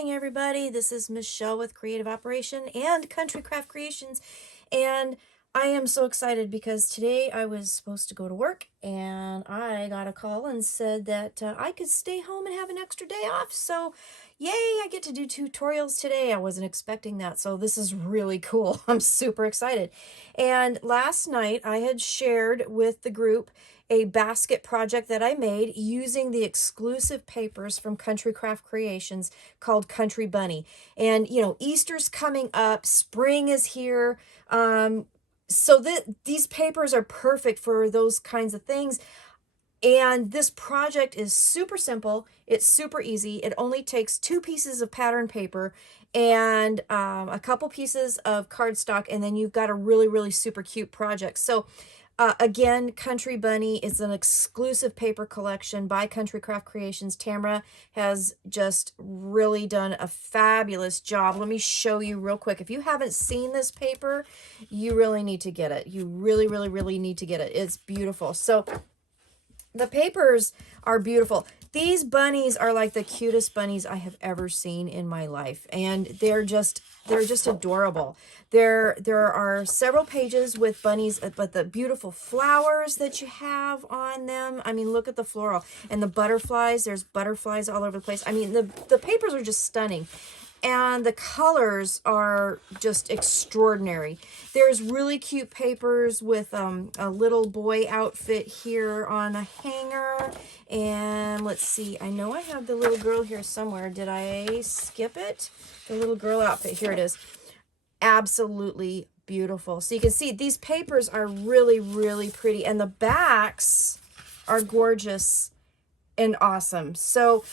morning, everybody. This is Michelle with Creative Operation and Country Craft Creations. And I am so excited because today I was supposed to go to work and I got a call and said that I could stay home and have an extra day off. So yay, I get to do tutorials today. I wasn't expecting that. So this is really cool. I'm super excited. And last night I had shared with the group a basket project that I made using the exclusive papers from Country Craft Creations called Country Bunny. And, you know, Easter's coming up, spring is here. So these papers are perfect for those kinds of things. And this project is super simple. It's super easy. It only takes 2 pieces of pattern paper and a couple pieces of cardstock, and then you've got a really, really super cute project. So again, Country Bunny is an exclusive paper collection by Country Craft Creations. Tamara has just really done a fabulous job. Let me show you real quick. If you haven't seen this paper, you really need to get it. You really, really, really need to get it. It's beautiful. So the papers are beautiful. These bunnies are like the cutest bunnies I have ever seen in my life, and they're just adorable. There are several pages with bunnies, but the beautiful flowers that you have on them. I mean, look at the floral and the butterflies. There's butterflies all over the place. I mean, the papers are just stunning. And the colors are just extraordinary. There's really cute papers with a little boy outfit here on a hanger. And let's see, I know I have the little girl here somewhere. Did I skip it? The little girl outfit, here it is. Absolutely beautiful. So you can see these papers are really, really pretty. And the backs are gorgeous and awesome. So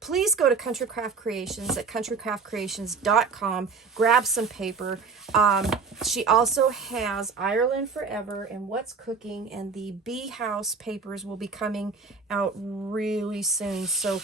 please go to Country Craft Creations at countrycraftcreations.com. Grab some paper. She also has Ireland Forever and What's Cooking, and the Bee House papers will be coming out really soon. So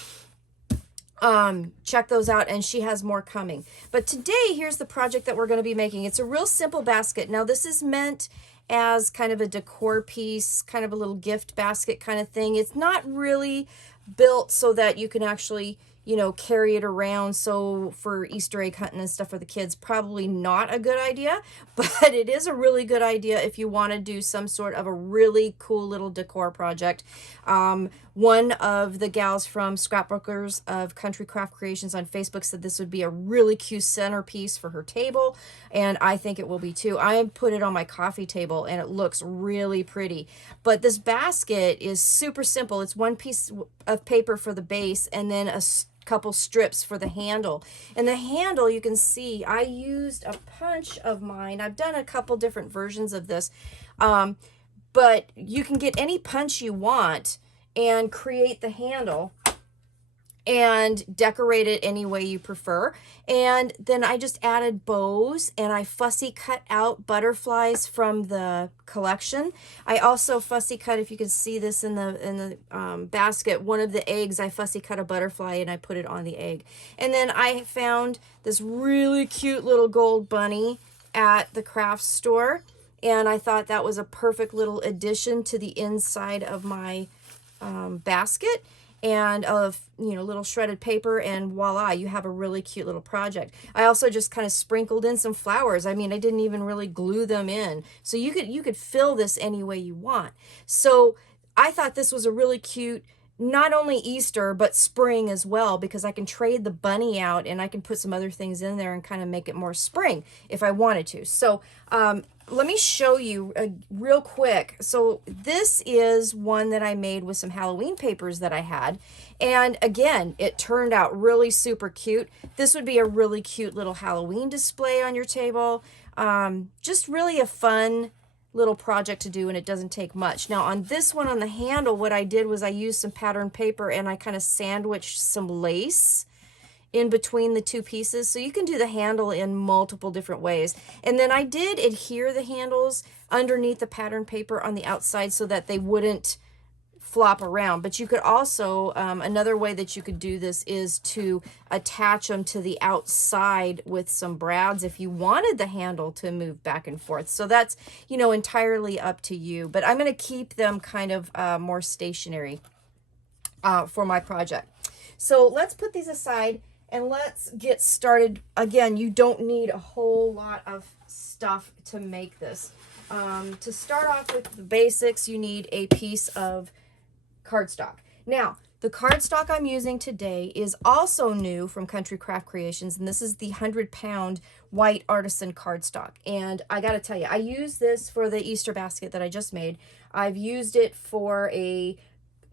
check those out, and she has more coming. But today, here's the project that we're going to be making. It's a real simple basket. Now, this is meant as kind of a decor piece, kind of a little gift basket kind of thing. It's not really built so that you can actually, you know, carry it around. So for Easter egg hunting and stuff for the kids, probably not a good idea, but it is a really good idea if you want to do some sort of a really cool little decor project. One of the gals from Scrapbookers of Country Craft Creations on Facebook said this would be a really cute centerpiece for her table, and I think it will be too. I put it on my coffee table and it looks really pretty. But this basket is super simple. It's 1 piece of paper for the base and then a couple strips for the handle. And the handle, you can see I used a punch of mine. I've done a couple different versions of this, but you can get any punch you want and create the handle and decorate it any way you prefer. And then I just added bows, and I fussy cut out butterflies from the collection. I also fussy cut, if you can see this in the basket, one of the eggs, I fussy cut a butterfly and I put it on the egg. And then I found this really cute little gold bunny at the craft store, and I thought that was a perfect little addition to the inside of my basket, and of, you know, little shredded paper, and voila, you have a really cute little project. I also just kind of sprinkled in some flowers. I mean, I didn't even really glue them in, so you could fill this any way you want. So I thought this was a really cute, not only Easter but spring as well, because I can trade the bunny out and I can put some other things in there and kind of make it more spring if I wanted to. So let me show you real quick. So this is one that I made with some Halloween papers that I had. And again, it turned out really super cute. This would be a really cute little Halloween display on your table. Just really a fun little project to do, and it doesn't take much. Now on this one, on the handle, what I did was I used some pattern paper and I kind of sandwiched some lace in between the 2 pieces, so you can do the handle in multiple different ways. And then I did adhere the handles underneath the pattern paper on the outside so that they wouldn't flop around. But you could also, another way that you could do this is to attach them to the outside with some brads if you wanted the handle to move back and forth. So that's, you know, entirely up to you. But I'm going to keep them kind of more stationary for my project. So let's put these aside. and let's get started. Again, you don't need a whole lot of stuff to make this. To start off with the basics, you need a piece of cardstock. Now, the cardstock I'm using today is also new from Country Craft Creations, and this is the 100-pound white artisan cardstock. And I gotta tell you, I use this for the Easter basket that I just made. I've used it for a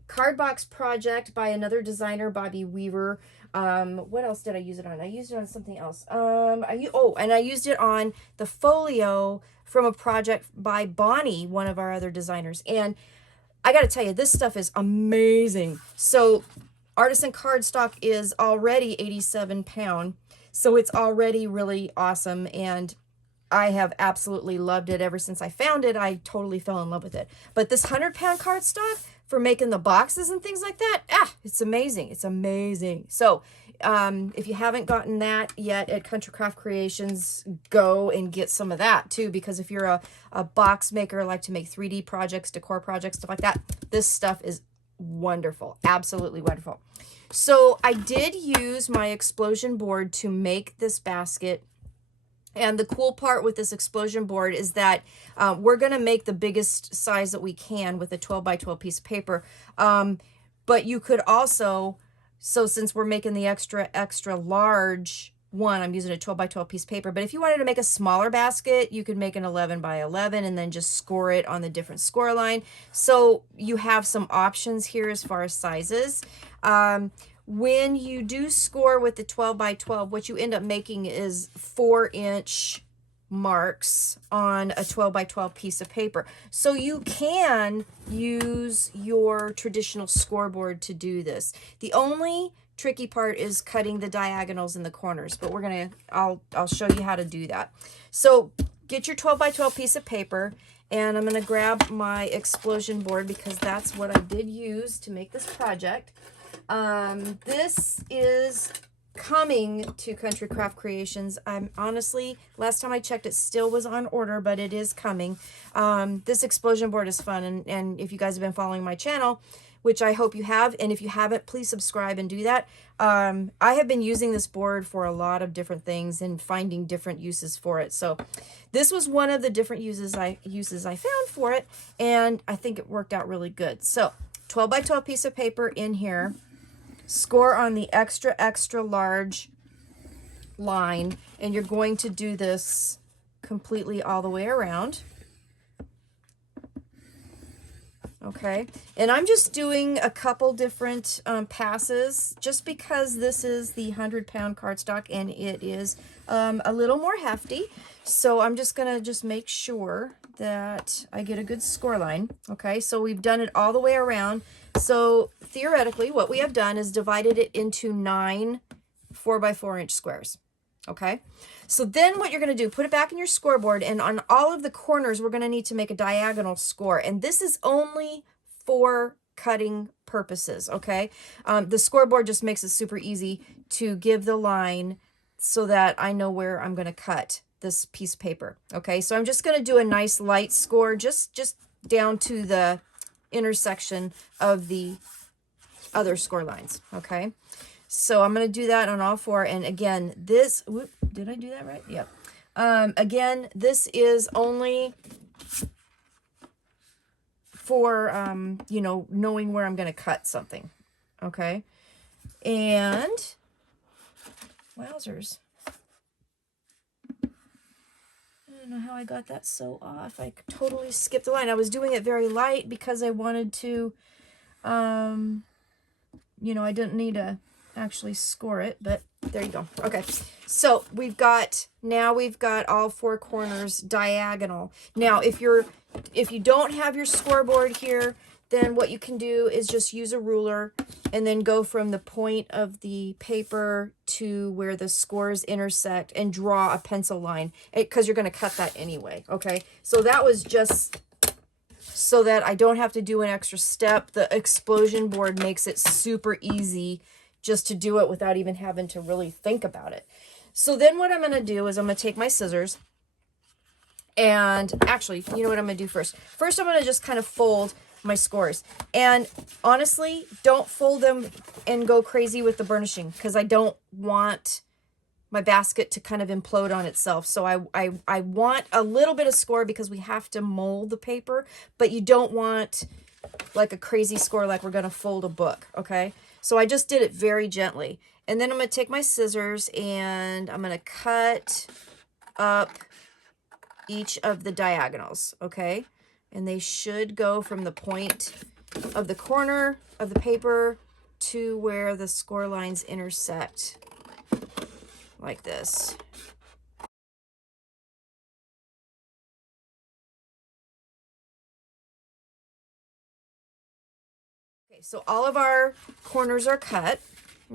card box project by another designer, Bobby Weaver. What else did I use it on? I used it on something else. And I used it on the folio from a project by Bonnie, one of our other designers. And I got to tell you, this stuff is amazing. So artisan cardstock is already 87 pound. So it's already really awesome. And I have absolutely loved it ever since I found it. I totally fell in love with it. But this 100-pound cardstock for making the boxes and things like that, it's amazing. It's amazing. So if you haven't gotten that yet at Country Craft Creations, go and get some of that too, because if you're a box maker, like to make 3D projects, decor projects, stuff like that, this stuff is wonderful. Absolutely wonderful. So I did use my explosion board to make this basket. And the cool part with this explosion board is that we're going to make the biggest size that we can with a 12 by 12 piece of paper. But you could also, so since we're making the extra large one, I'm using a 12 by 12 piece of paper. But if you wanted to make a smaller basket, you could make an 11 by 11 and then just score it on the different score line. So you have some options here as far as sizes. When you do score with the 12 by 12, what you end up making is 4-inch marks on a 12 by 12 piece of paper. So you can use your traditional scoreboard to do this. The only tricky part is cutting the diagonals in the corners, but I'll show you how to do that. So get your 12 by 12 piece of paper, and I'm going to grab my explosion board because that's what I did use to make this project. This is coming to Country Craft Creations. I'm honestly, last time I checked, it still was on order, but it is coming. This explosion board is fun, and if you guys have been following my channel, which I hope you have, and if you haven't, please subscribe and do that. I have been using this board for a lot of different things and finding different uses for it. So this was one of the different uses I found for it, and I think it worked out really good. So 12 by 12 piece of paper in here. Score on the extra large line, and you're going to do this completely all the way around. Okay, and I'm just doing a couple different passes just because this is the 100-pound cardstock and it is a little more hefty. So I'm just gonna make sure that I get a good score line. Okay, so we've done it all the way around. So theoretically, what we have done is divided it into 9 4-by-4-inch squares. Okay, so then what you're going to do, put it back in your scoreboard, and on all of the corners, we're going to need to make a diagonal score. And this is only for cutting purposes, okay? The scoreboard just makes it super easy to give the line so that I know where I'm going to cut this piece of paper, okay? So I'm just going to do a nice light score, just down to the intersection of the other score lines, okay? So I'm going to do that on all 4. And again, this, whoop, did I do that right? Yep. Again, this is only for, you know, knowing where I'm going to cut something, okay? And, wowzers. I don't know how I got that so off. I totally skipped the line. I was doing it very light because I wanted to, you know, I didn't need to actually score it, but there you go. Okay, so we've got all 4 corners diagonal. Now, if you don't have your scoreboard here, then what you can do is just use a ruler and then go from the point of the paper to where the scores intersect and draw a pencil line, because you're going to cut that anyway. Okay, so that was just so that I don't have to do an extra step. The explosion board makes it super easy just to do it without even having to really think about it. So then what I'm going to do is I'm going to take my scissors, and actually, you know what I'm going to do first? First, I'm going to just kind of fold my scores. And honestly, don't fold them and go crazy with the burnishing, because I don't want my basket to kind of implode on itself. So I want a little bit of score because we have to mold the paper, but you don't want like a crazy score like we're going to fold a book, okay? So I just did it very gently. And then I'm going to take my scissors and I'm going to cut up each of the diagonals, okay? And they should go from the point of the corner of the paper to where the score lines intersect, like this. Okay, so all of our corners are cut,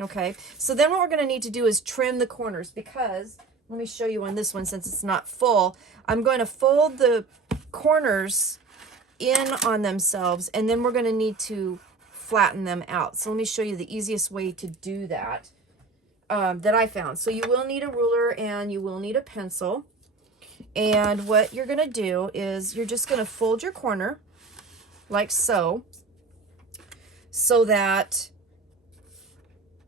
okay? So then what we're gonna need to do is trim the corners, because, let me show you on this one since it's not full. I'm going to fold the corners in on themselves, and then we're going to need to flatten them out. So let me show you the easiest way to do that that I found. So you will need a ruler and you will need a pencil. And what you're going to do is you're just going to fold your corner like so that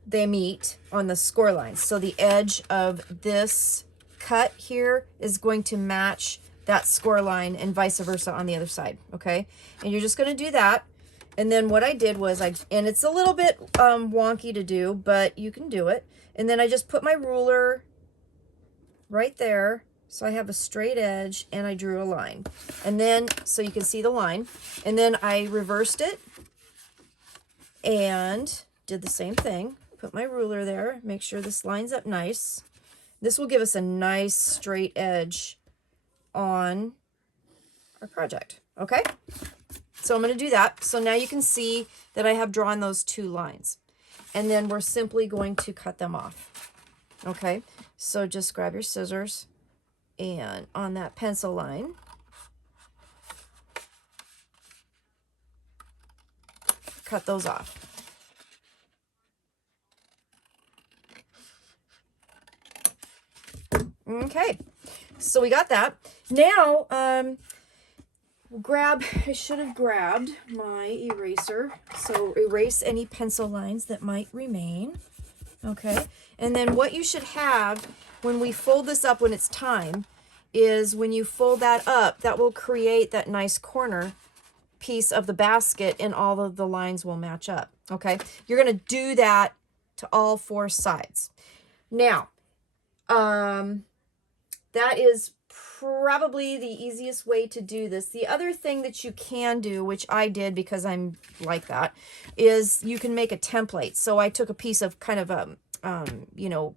they meet on the score lines. So the edge of this cut here is going to match that score line and vice versa on the other side, okay? And you're just going to do that. And then what I did was and it's a little bit wonky to do, but you can do it. And then I just put my ruler right there, so I have a straight edge, and I drew a line. And then, so you can see the line. And then I reversed it and did the same thing. Put my ruler there, make sure this lines up nice. This will give us a nice straight edge on our project, okay? So I'm going to do that. So now you can see that I have drawn those two lines. And then we're simply going to cut them off, okay? So just grab your scissors, and on that pencil line, cut those off. Okay, so we got that. Now, I should have grabbed my eraser. So erase any pencil lines that might remain. Okay, and then what you should have when we fold this up when it's time is when you fold that up, that will create that nice corner piece of the basket, and all of the lines will match up. Okay, you're going to do that to all four sides. Now, that is probably the easiest way to do this. The other thing that you can do, which I did because I'm like that, is you can make a template. So I took a piece of kind of you know,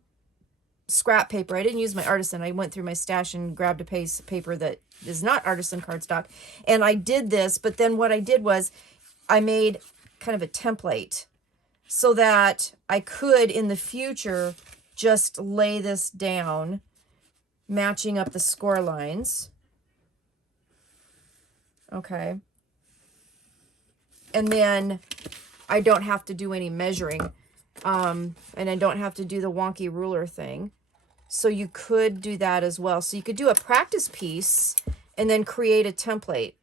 scrap paper. I didn't use my artisan. I went through my stash and grabbed a piece of paper that is not artisan cardstock, and I did this. But then what I did was I made kind of a template so that I could in the future just lay this down, matching up the score lines. Okay. And then I don't have to do any measuring. And I don't have to do the wonky ruler thing. So you could do that as well. So you could do a practice piece and then create a template.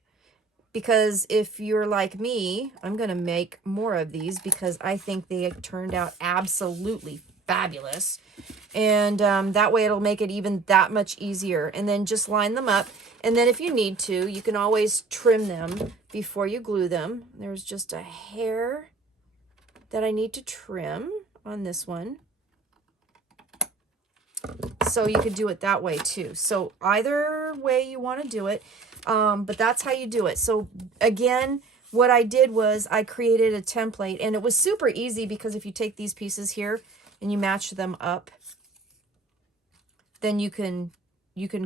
Because if you're like me, I'm going to make more of these because I think they turned out absolutely fabulous. And that way it'll make it even that much easier. And then just line them up. And then if you need to, you can always trim them before you glue them. There's just a hair that I need to trim on this one. So you could do it that way too. So either way you want to do it, but that's how you do it. So again, what I did was I created a template, and it was super easy because if you take these pieces here and you match them up, then you can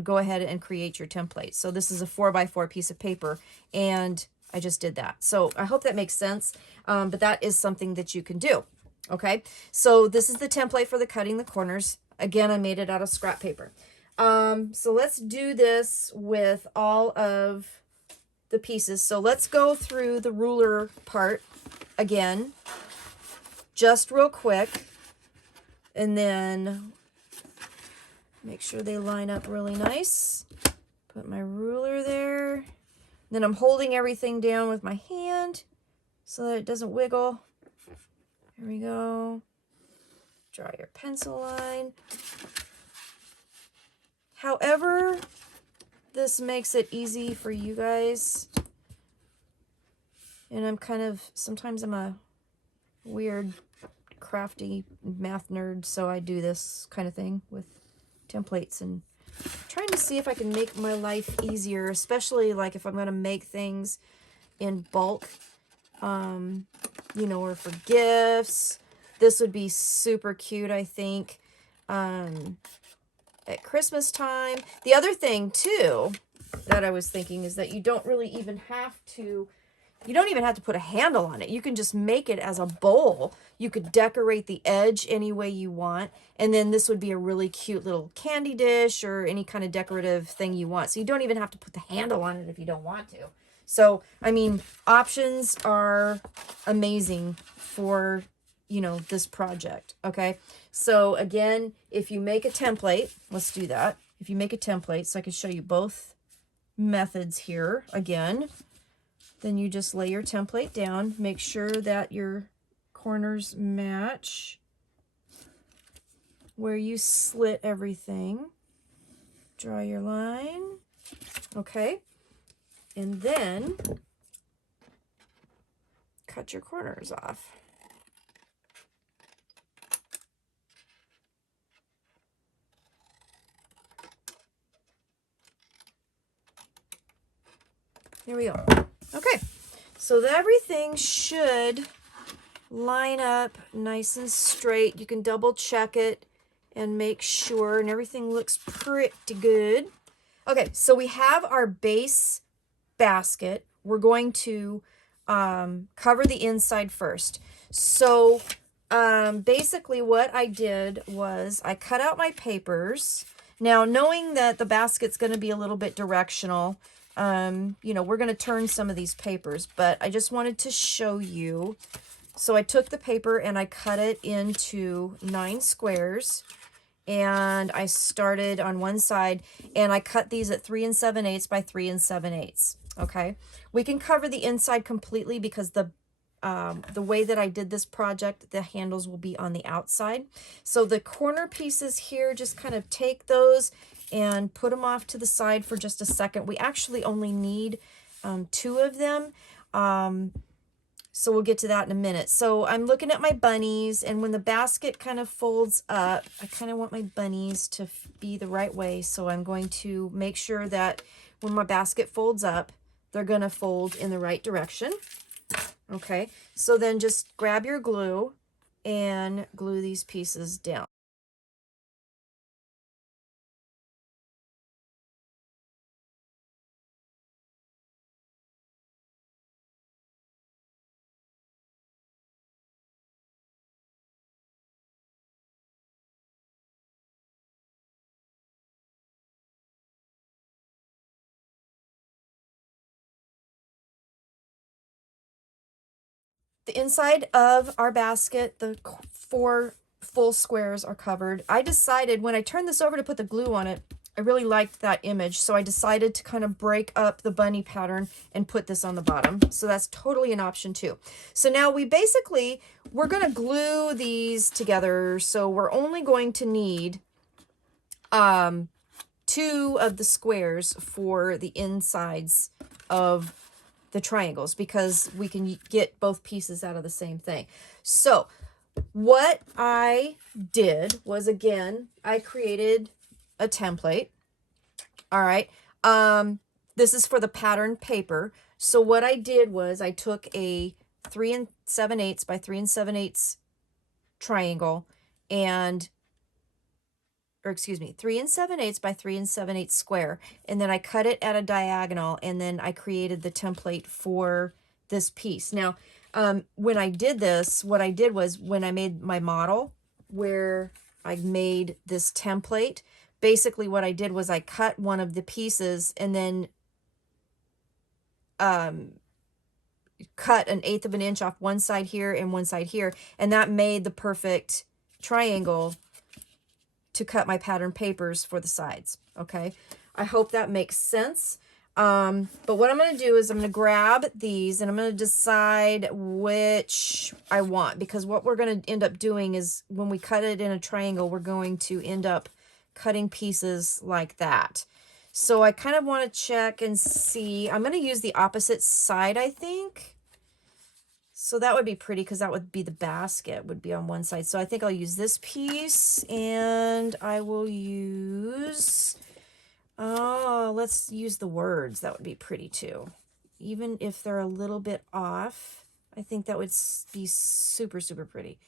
go ahead and create your template. So this is a 4x4 piece of paper, and I just did that. So I hope that makes sense, but that is something that you can do. Okay, so this is the template for the cutting the corners. Again, I made it out of scrap paper. So let's do this with all of the pieces. So let's go through the ruler part again, just real quick, and then make sure they line up really nice. Put my ruler there. Then I'm holding everything down with my hand so that it doesn't wiggle. Here we go. Draw your pencil line. However, this makes it easy for you guys. And I'm kind of, sometimes I'm a weird, crafty math nerd, so I do this kind of thing with templates and trying to see if I can make my life easier, especially like if I'm going to make things in bulk, you know, or for gifts. This would be super cute, I think, at Christmas time. The other thing, too, that I was thinking is that you don't really even have to, you don't even have to put a handle on it. You can just make it as a bowl. You could decorate the edge any way you want. And then this would be a really cute little candy dish or any kind of decorative thing you want. So you don't even have to put the handle on it if you don't want to. So, I mean, options are amazing for, you know, this project. Okay. So again, if you make a template, let's do that. If you make a template, so I can show you both methods here again. Then you just lay your template down. Make sure that your corners match where you slit everything. Draw your line. Okay. And then cut your corners off. There we go. Okay, so everything should line up nice and straight. You can double check it and make sure, and everything looks pretty good. Okay, so we have our base basket. We're going to cover the inside first. So basically what I did was I cut out my papers. Now, knowing that the basket's going to be a little bit directional, you know, we're going to turn some of these papers, but I just wanted to show you. So I took the paper and I cut it into 9 squares, and I started on one side, and I cut these at 3 7/8 by 3 7/8. Okay, we can cover the inside completely because the way that I did this project, the handles will be on the outside. So the corner pieces here, just kind of take those and put them off to the side for just a second. We actually only need 2 of them. So we'll get to that in a minute. So I'm looking at my bunnies, and when the basket kind of folds up, I kind of want my bunnies to be the right way. So I'm going to make sure that when my basket folds up, they're going to fold in the right direction. Okay, so then just grab your glue and glue these pieces down. The inside of our basket, the 4 full squares are covered. I decided when I turned this over to put the glue on it, I really liked that image. So I decided to kind of break up the bunny pattern and put this on the bottom. So that's totally an option too. So now we're going to glue these together. So we're only going to need 2 of the squares for the insides of the triangles, because we can get both pieces out of the same thing. So what I did was, again, I created a template. All right. This is for the pattern paper. So what I did was I took a 3 7/8 by 3 7/8 triangle, and 3 7/8 by 3 7/8 square. And then I cut it at a diagonal, and then I created the template for this piece. Now, when I did this, what I did was when I made my model where I made this template, basically what I did was I cut one of the pieces and then cut 1/8 of an inch off one side here and one side here. And that made the perfect triangle to cut my pattern papers for the sides. Okay, I hope that makes sense. But what I'm going to do is I'm going to grab these and I'm going to decide which I want, because what we're going to end up doing is when we cut it in a triangle, we're going to end up cutting pieces like that. So I kind of want to check and see. I'm going to use the opposite side, I think. So that would be pretty because that would be the basket would be on one side. So I think I'll use this piece and I will use... Oh, let's use the words. That would be pretty too. Even if they're a little bit off, I think that would be super, super pretty.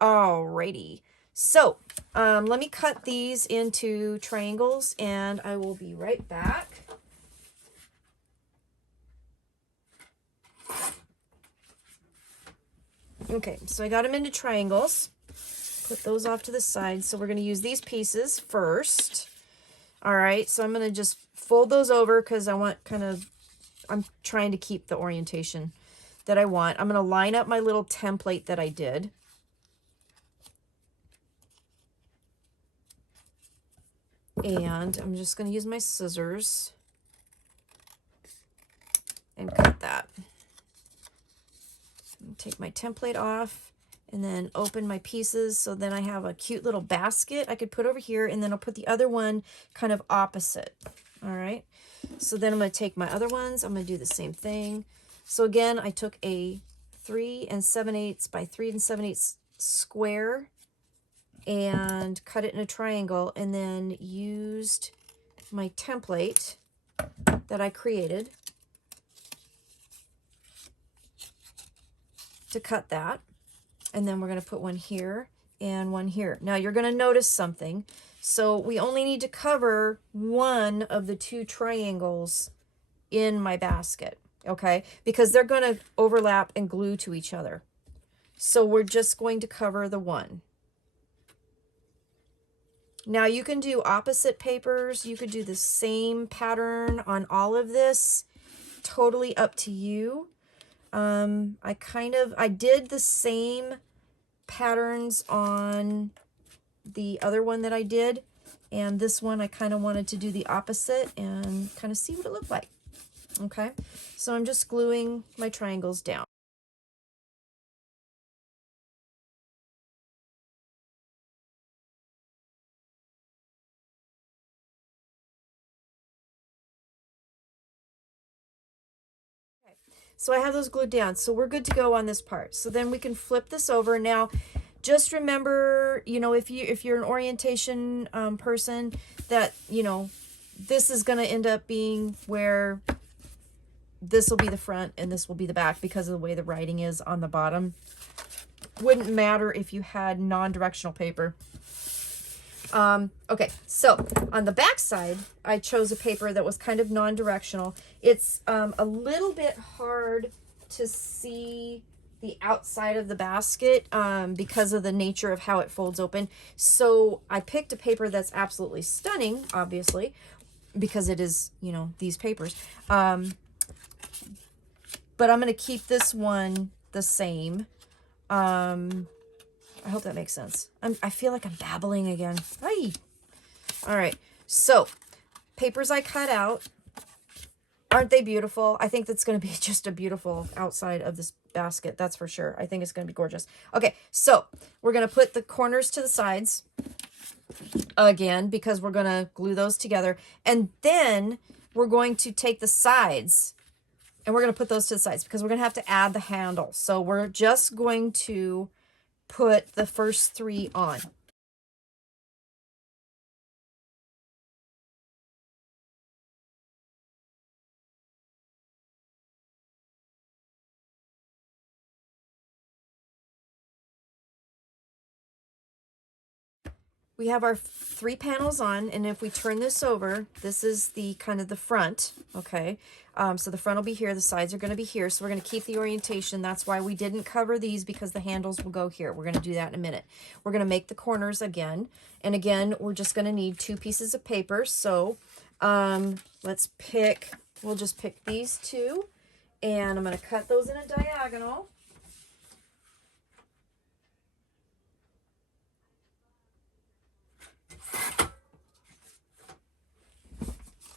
Alrighty. So, let me cut these into triangles and I will be right back. Okay, so I got them into triangles. Put those off to the side. So we're going to use these pieces first. All right, so I'm going to just fold those over because I want I'm trying to keep the orientation that I want. I'm going to line up my little template that I did. And I'm just going to use my scissors and cut that. Take my template off. And then open my pieces, so then I have a cute little basket I could put over here, and then I'll put the other one kind of opposite. All right, so then I'm going to take my other ones, I'm going to do the same thing. So again, I took a 3 7/8 by 3 7/8 square and cut it in a triangle, and then used my template that I created to cut that. And then we're going to put one here and one here. Now you're going to notice something. So we only need to cover one of the two triangles in my basket, okay? Because they're going to overlap and glue to each other. So we're just going to cover the one. Now you can do opposite papers. You could do the same pattern on all of this. Totally up to you. I did the same patterns on the other one that I did, and this one I kind of wanted to do the opposite and kind of see what it looked like. Okay, so I'm just gluing my triangles down. So I have those glued down. So we're good to go on this part. So then we can flip this over. Now, just remember, you know, if you're an orientation person, that, you know, this is going to end up being where this will be the front and this will be the back because of the way the writing is on the bottom. Wouldn't matter if you had non-directional paper. Okay, so on the back side, I chose a paper that was kind of non-directional. It's a little bit hard to see the outside of the basket because of the nature of how it folds open. So I picked a paper that's absolutely stunning, obviously, because it is, you know, these papers. But I'm going to keep this one the same. I hope that makes sense. I feel like I'm babbling again. Hi. All right. So, papers I cut out. Aren't they beautiful? I think that's going to be just a beautiful outside of this basket. That's for sure. I think it's going to be gorgeous. Okay. So, we're going to put the corners to the sides again because we're going to glue those together. And then we're going to take the sides and we're going to put those to the sides because we're going to have to add the handle. So, we're just going to put the first 3 on. We have our 3 panels on, and if we turn this over, this is the kind of the front, okay? So the front will be here, the sides are going to be here, so we're going to keep the orientation. That's why we didn't cover these, because the handles will go here. We're going to do that in a minute. We're going to make the corners again, and again, we're just going to need 2 pieces of paper. So let's pick, we'll just pick these 2, and I'm going to cut those in a diagonal.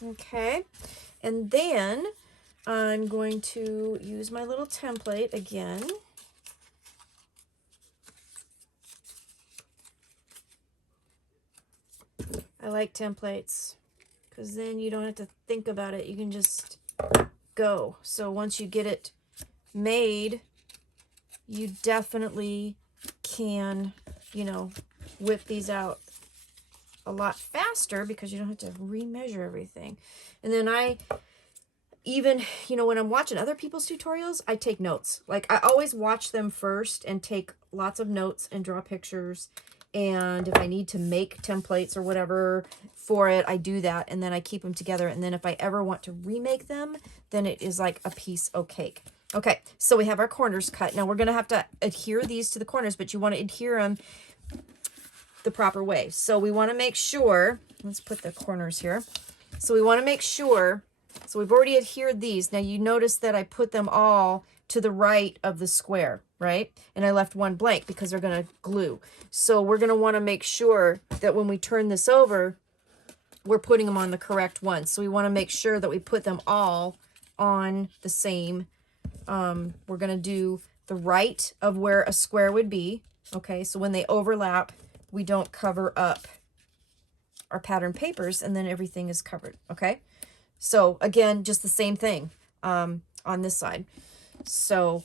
Okay, And then I'm going to use my little template again. I like templates because then you don't have to think about it. You can just go. So once you get it made, you definitely can, you know, whip these out a lot faster because you don't have to remeasure everything. And then I even, you know, when I'm watching other people's tutorials, I take notes. Like I always watch them first and take lots of notes and draw pictures. And if I need to make templates or whatever for it, I do that. And then I keep them together. And then if I ever want to remake them, then it is like a piece of cake. Okay, so we have our corners cut. Now we're going to have to adhere these to the corners, but you want to adhere them the proper way. So we want to make sure, let's put the corners here. So we want to make sure, so we've already adhered these. Now you notice that I put them all to the right of the square, right? And I left one blank because they're going to glue. So we're going to want to make sure that when we turn this over, we're putting them on the correct one. So we want to make sure that we put them all on the same. We're going to do the right of where a square would be. Okay, so when they overlap, we don't cover up our pattern papers and then everything is covered. Okay, so again, just the same thing on this side. So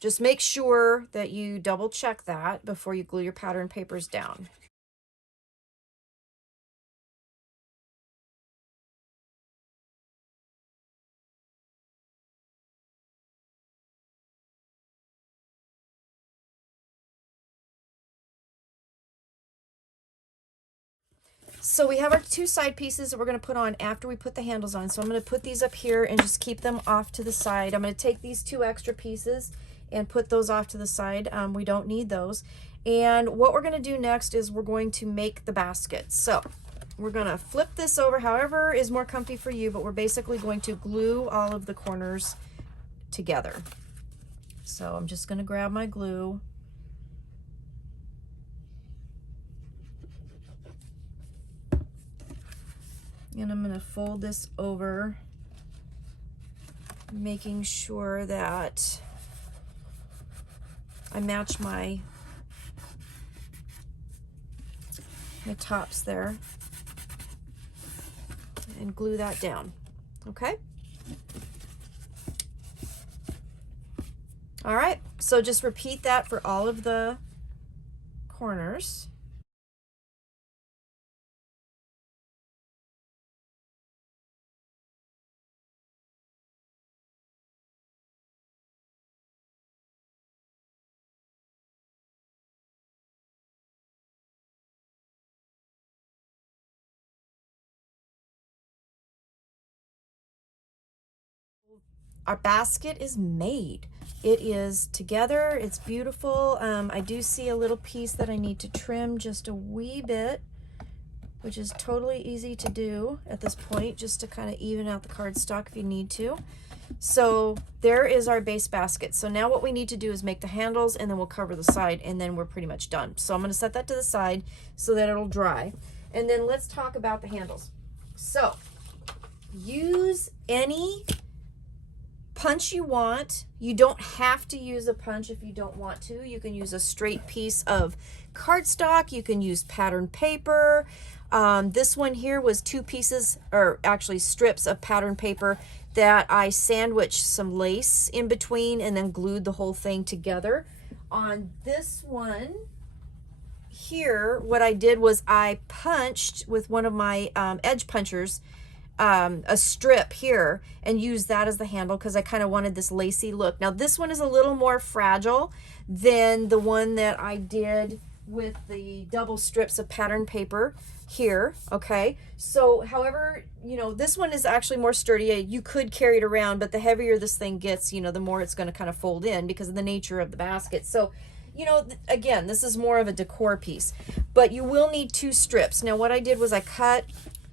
just make sure that you double check that before you glue your pattern papers down. So we have our two side pieces that we're going to put on after we put the handles on. So I'm going to put these up here and just keep them off to the side. I'm going to take these two extra pieces and put those off to the side. We don't need those. And what we're going to do next is we're going to make the basket. So we're going to flip this over however is more comfy for you, but we're basically going to glue all of the corners together. So I'm just going to grab my glue. And I'm going to fold this over, making sure that I match my tops there and glue that down. Okay. All right. So just repeat that for all of the corners. Our basket is made. It is together. It's beautiful. I do see a little piece that I need to trim just a wee bit, which is totally easy to do at this point, just to kind of even out the cardstock if you need to. So there is our base basket. So now what we need to do is make the handles, and then we'll cover the side, and then we're pretty much done. So I'm going to set that to the side so that it'll dry. And then let's talk about the handles. So use any punch you want. You don't have to use a punch if you don't want to. You can use a straight piece of cardstock. You can use pattern paper. This one here was two pieces, or actually strips of pattern paper that I sandwiched some lace in between and then glued the whole thing together. On this one here, what I did was I punched with one of my edge punchers a strip here and use that as the handle because I kind of wanted this lacy look. Now this one is a little more fragile than the one that I did with the double strips of pattern paper here. Okay, so however, you know, this one is actually more sturdy. You could carry it around, but the heavier this thing gets, you know, the more it's going to kind of fold in because of the nature of the basket. So, you know, again, this is more of a decor piece, but you will need two strips. Now what I did was I cut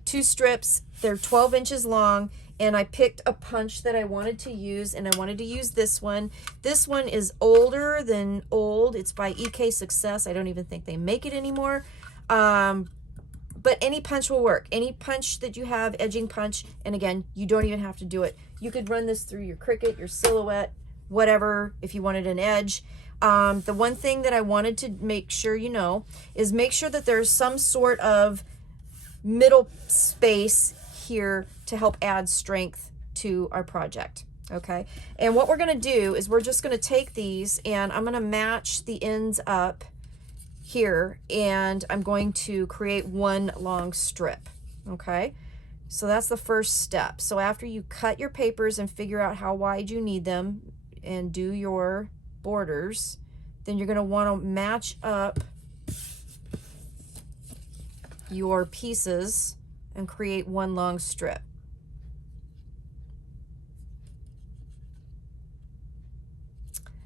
two strips. They're 12 inches long, and I picked a punch that I wanted to use, and I wanted to use this one. This one is older than old. It's by EK Success. I don't even think they make it anymore. but any punch will work. Any punch that you have, edging punch, and again, you don't even have to do it. You could run this through your Cricut, your Silhouette, whatever, if you wanted an edge. The one thing that I wanted to make sure you know is make sure that there's some sort of middle space here to help add strength to our project. Okay, and what we're going to do is we're just going to take these and I'm going to match the ends up here, and I'm going to create one long strip. Okay, so that's the first step. So after you cut your papers and figure out how wide you need them and do your borders, then you're going to want to match up your pieces and create one long strip.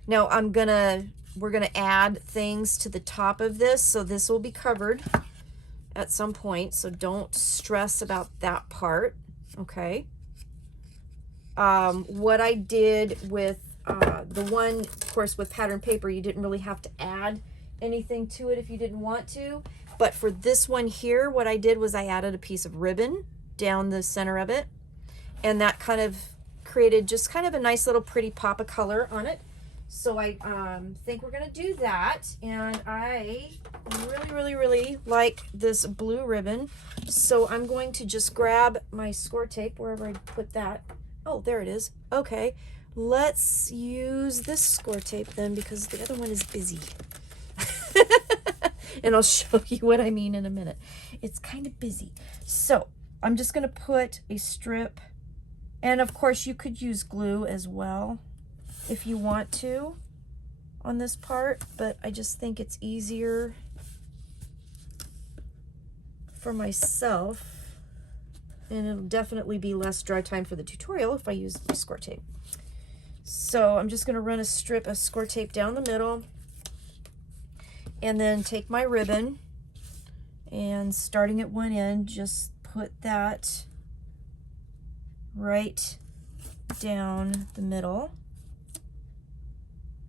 Now we're gonna add things to the top of this, so this will be covered at some point, so don't stress about that part, okay? What I did with the one, of course, with pattern paper, you didn't really have to add anything to it if you didn't want to, but for this one here, what I did was I added a piece of ribbon down the center of it, and that kind of created just kind of a nice little pretty pop of color on it. So I think we're gonna do that, and I really like this blue ribbon, so I'm going to just grab my score tape wherever I put that. Oh, there it is. Okay, let's use this score tape then, because the other one is busy. And I'll show you what I mean in a minute. It's kind of busy. So I'm just gonna put a strip, and of course you could use glue as well if you want to on this part, but I just think it's easier for myself, and it'll definitely be less dry time for the tutorial if I use score tape. So I'm just going to run a strip of score tape down the middle, and then take my ribbon and starting at one end, just put that right down the middle.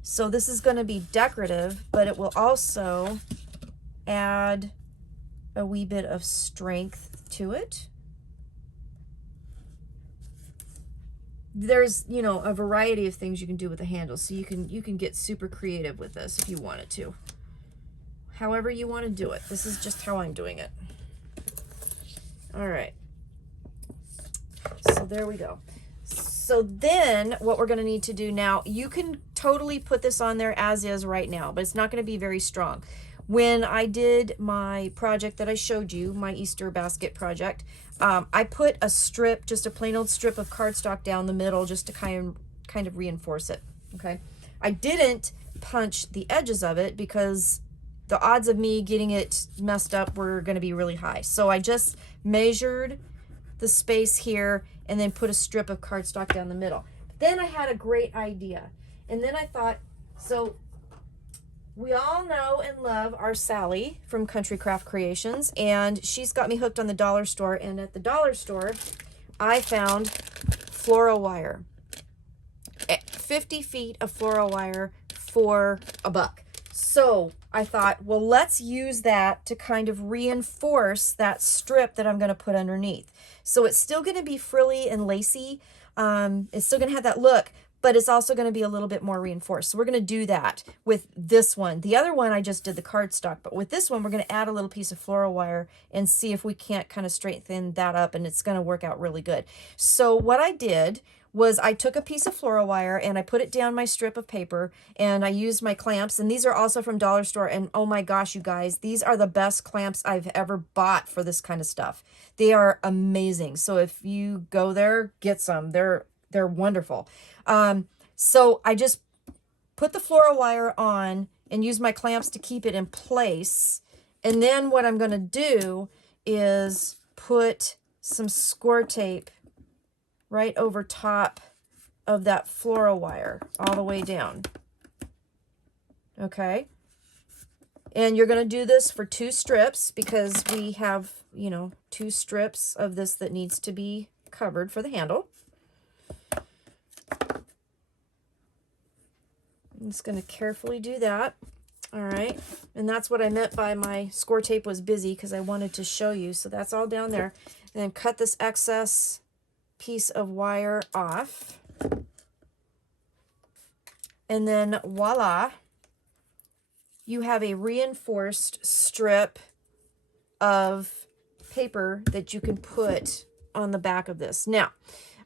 So this is going to be decorative, but it will also add a wee bit of strength to it. There's, you know, a variety of things you can do with the handle, so you can get super creative with this if you wanted to. However you want to do it. This is just how I'm doing it. All right. So there we go. So then what we're going to need to do now, you can totally put this on there as is right now, but it's not going to be very strong. When I did my project that I showed you, my Easter basket project, I put a strip, just a plain old strip of cardstock down the middle just to kind of reinforce it, okay? I didn't punch the edges of it because the odds of me getting it messed up were going to be really high. So I just measured the space here and then put a strip of cardstock down the middle. Then I had a great idea. And then I thought, so we all know and love our Sally from Country Craft Creations, and she's got me hooked on the dollar store. And at the dollar store, I found fluoro wire. 50 feet of fluoro wire for $1. So I thought, well, let's use that to kind of reinforce that strip that I'm going to put underneath. So it's still going to be frilly and lacy. It's still going to have that look, but it's also going to be a little bit more reinforced. So we're going to do that with this one. The other one, I just did the cardstock, but with this one, we're going to add a little piece of fluoro wire and see if we can't kind of straighten that up, and it's going to work out really good. So what I did was I took a piece of fluoro wire and I put it down my strip of paper, and I used my clamps, and these are also from dollar store, and oh my gosh, you guys, these are the best clamps I've ever bought for this kind of stuff. They are amazing. So if you go there, get some. They're wonderful. So I just put the fluoro wire on and use my clamps to keep it in place. And then what I'm going to do is put some score tape right over top of that fluoro wire all the way down. Okay. And you're going to do this for 2 strips because we have, you know, 2 strips of this that needs to be covered for the handle. I'm just going to carefully do that. All right, and that's what I meant by my score tape was busy, because I wanted to show you. So that's all down there. And then cut this excess piece of wire off. And then voila, you have a reinforced strip of paper that you can put on the back of this. Now,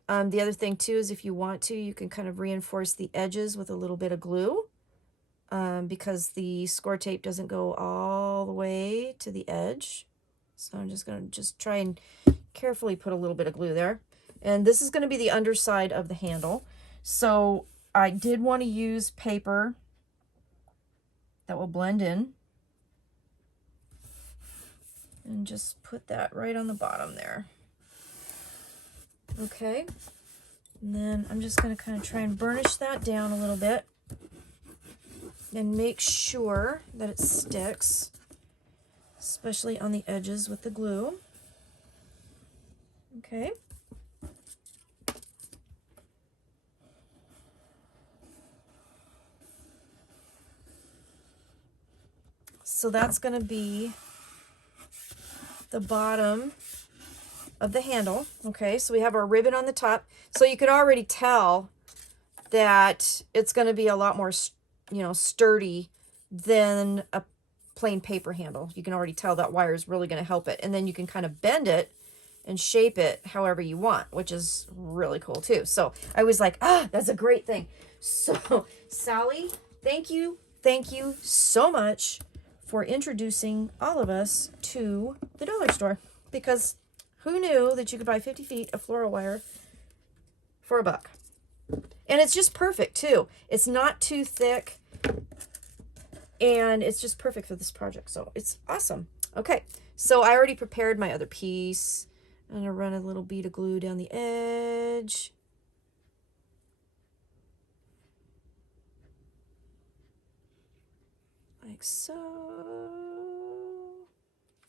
the other thing too is if you want to, you can kind of reinforce the edges with a little bit of glue. Because the score tape doesn't go all the way to the edge. So I'm just going to try and carefully put a little bit of glue there. And this is going to be the underside of the handle. So I did want to use paper that will blend in. And just put that right on the bottom there. Okay. And then I'm just going to kind of try and burnish that down a little bit. And make sure that it sticks, especially on the edges with the glue. Okay. So that's going to be the bottom of the handle. Okay, so we have our ribbon on the top. So you could already tell that it's going to be a lot more sturdy than a plain paper handle. You can already tell that wire is really going to help it. And then you can kind of bend it and shape it however you want, which is really cool too. So I was like, that's a great thing. So Sally, thank you so much for introducing all of us to the dollar store, because who knew that you could buy 50 feet of floral wire for $1? And it's just perfect too. It's not too thick. And it's just perfect for this project. So it's awesome. Okay, so I already prepared my other piece. I'm going to run a little bead of glue down the edge. Like so.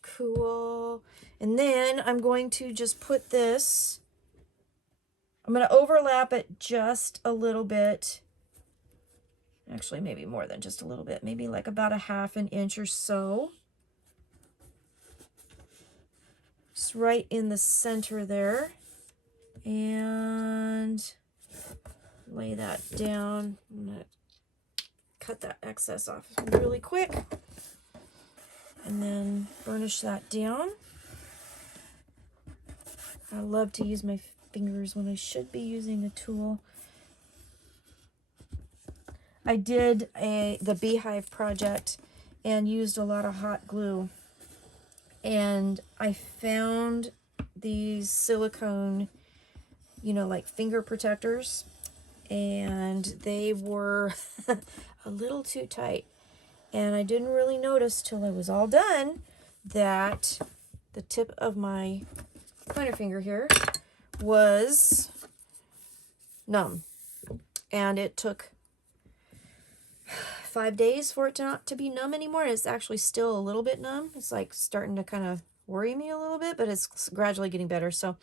Cool. And then I'm going to just put this, I'm going to overlap it just a little bit. Actually, maybe more than just a little bit. Maybe like about a ½ inch or so. Just right in the center there. And lay that down. I'm going to cut that excess off really quick. And then burnish that down. I love to use my fingers when I should be using a tool. I did the beehive project and used a lot of hot glue, and I found these silicone, like finger protectors, and they were a little too tight, and I didn't really notice till I was all done that the tip of my pointer finger here was numb, and it took 5 days for it not to be numb anymore. It's actually still a little bit numb. It's like starting to kind of worry me a little bit, but it's gradually getting better. So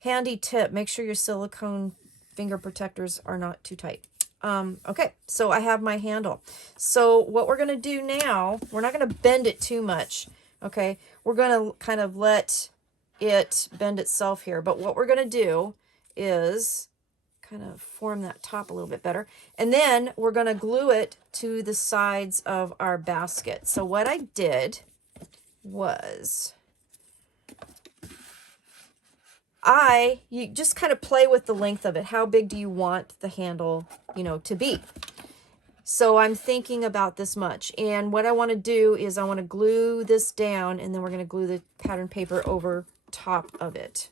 handy tip, make sure your silicone finger protectors are not too tight. Okay, so I have my handle. So what we're going to do now, we're not going to bend it too much. Okay, we're going to kind of let it bend itself here. But what we're going to do is kind of form that top a little bit better. And then we're going to glue it to the sides of our basket. So what I did was you just kind of play with the length of it. How big do you want the handle, to be? So I'm thinking about this much. And what I want to do is I want to glue this down, and then we're going to glue the pattern paper over top of it.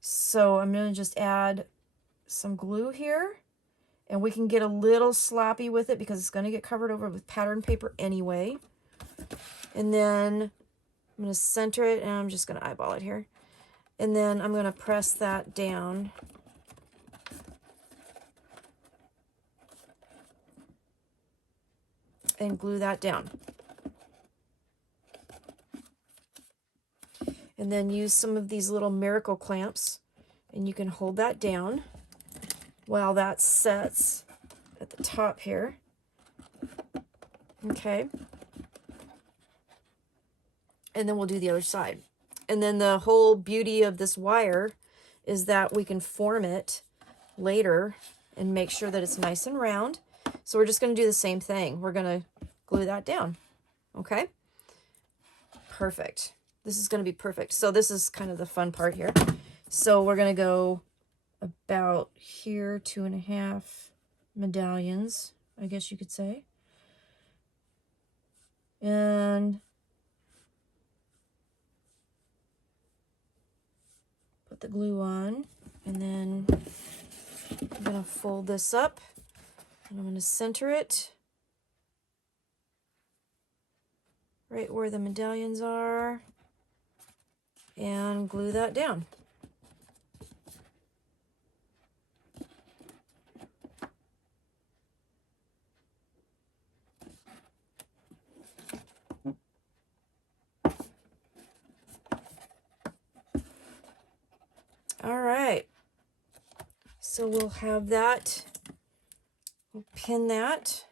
So I'm going to just add some glue here, and we can get a little sloppy with it because it's going to get covered over with pattern paper anyway. And then I'm going to center it, and I'm just going to eyeball it here. And then I'm going to press that down. And glue that down. And then use some of these little miracle clamps, and you can hold that down while that sets at the top here. Okay. And then we'll do the other side. And then the whole beauty of this wire is that we can form it later and make sure that it's nice and round. So we're just going to do the same thing. We're going to glue that down. Okay. Perfect. This is going to be perfect. So this is kind of the fun part here. So we're going to go about here, 2.5 medallions, I guess you could say. And put the glue on, and then I'm going to fold this up, and I'm going to center it right where the medallions are, and glue that down. All right, so we'll have that, we'll pin that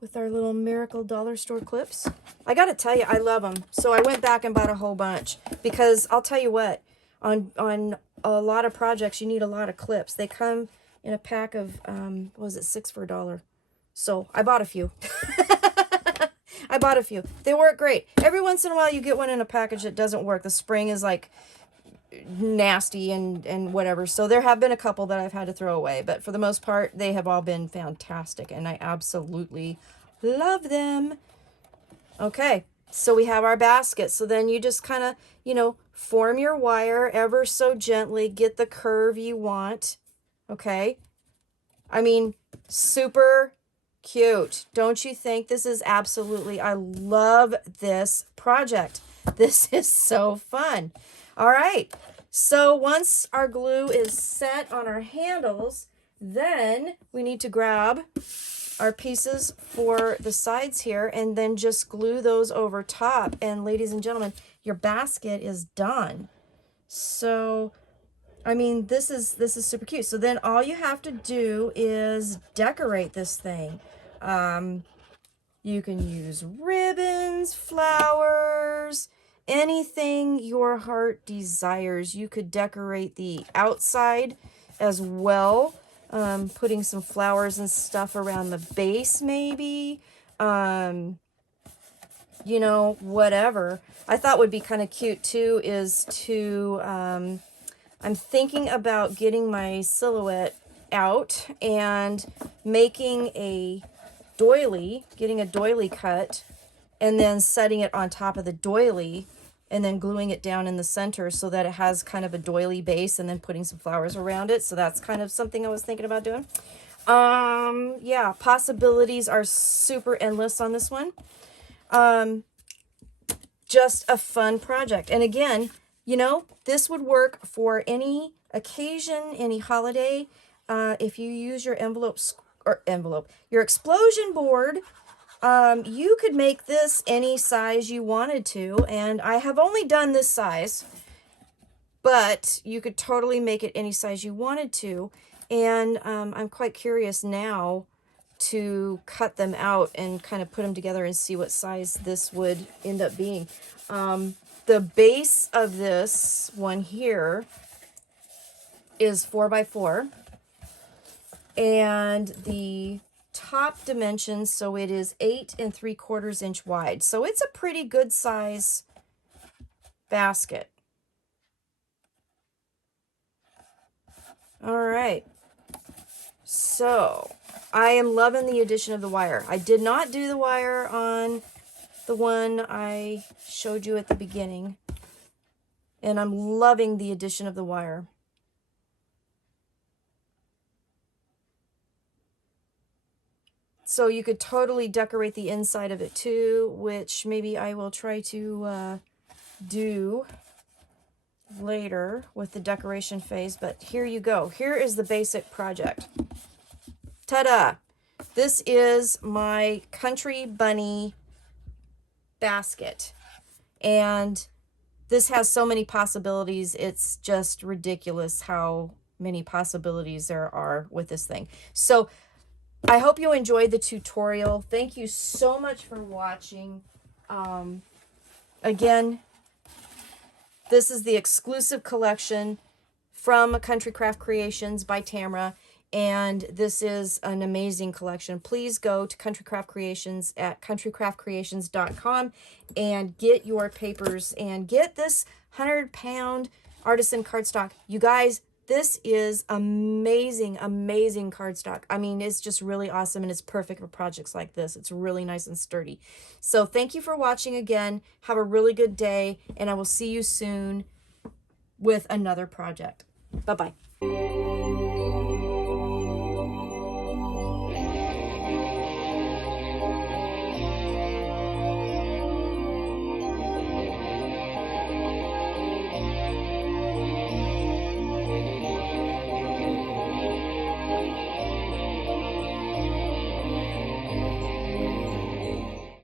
with our little Miracle Dollar Store clips. I gotta tell you, I love them. So I went back and bought a whole bunch because I'll tell you what, on a lot of projects, you need a lot of clips. They come in a pack of, what was it, 6 for $1. So I bought a few. I bought a few. They work great. Every once in a while you get one in a package that doesn't work. The spring is like nasty and whatever. So there have been a couple that I've had to throw away, but for the most part, they have all been fantastic and I absolutely love them. Okay, so we have our basket. So then you just kind of, you know, form your wire ever so gently, get the curve you want. Okay. I mean, super cute. Don't you think this is absolutely, I love this project. This is so fun. All right. So once our glue is set on our handles, then we need to grab our pieces for the sides here and then just glue those over top. And ladies and gentlemen, your basket is done. So, I mean, this is super cute. So then all you have to do is decorate this thing. You can use ribbons, flowers, anything your heart desires. You could decorate the outside as well. Putting some flowers and stuff around the base maybe, you know, whatever. I thought would be kind of cute too is to, I'm thinking about getting my silhouette out and making a doily, getting a doily cut and then setting it on top of the doily and then gluing it down in the center so that it has kind of a doily base and then putting some flowers around it. So that's kind of something I was thinking about doing. Yeah, possibilities are super endless on this one. Just a fun project. And again, you know, this would work for any occasion, any holiday. If you use your your explosion board, you could make this any size you wanted to, and I have only done this size, but you could totally make it any size you wanted to, and I'm quite curious now to cut them out and kind of put them together and see what size this would end up being. The base of this one here is 4x4, and the top dimensions, so it is 8 3/4 inch wide. So it's a pretty good size basket. All right. So I am loving the addition of the wire. I did not do the wire on the one I showed you at the beginning, and I'm loving the addition of the wire. So you could totally decorate the inside of it too, which maybe I will try to do later with the decoration phase. But here you go. Here is the basic project. Ta-da! This is my Country Bunny basket. And this has so many possibilities. It's just ridiculous how many possibilities there are with this thing. So I hope you enjoyed the tutorial. Thank you so much for watching. Again, this is the exclusive collection from Country Craft Creations by Tamra, and this is an amazing collection. Please go to Country Craft Creations at countrycraftcreations.com and get your papers and get this 100-pound artisan cardstock. You guys, this is amazing, amazing cardstock. I mean, it's just really awesome, and it's perfect for projects like this. It's really nice and sturdy. So thank you for watching again. Have a really good day, and I will see you soon with another project. Bye-bye.